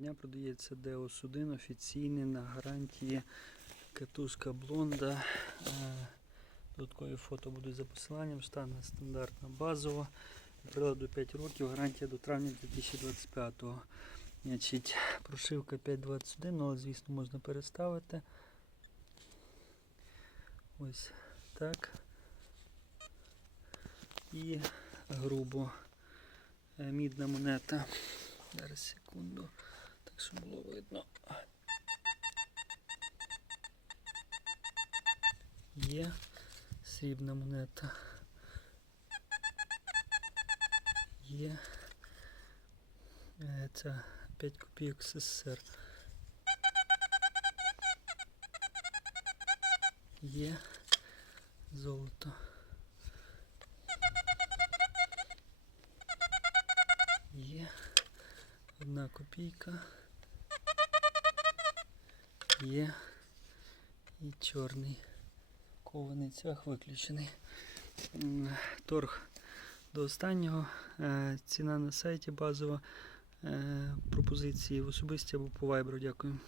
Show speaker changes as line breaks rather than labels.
дня продається Деос 1 офіційний на гарантії катушка блонда. Е, Додаткові фото будуть за посиланням. Штанга стандартна базова. Приладу 5 років, гарантія до травня 2025-го. Значить, прошивка 5.21, але звісно можна переставити. Ось так. І грубо е, мідна монета. Зараз секунду. Так щоб було видно. Є срібна монета. Є. Е, Це 5 копійок СССР. Є золото. Є одна копійка. Є і чорний кований цвях виключений. Торг до останнього. Е, Ціна на сайті базова. Е, Пропозиції в особисті або по вайберу. Дякую.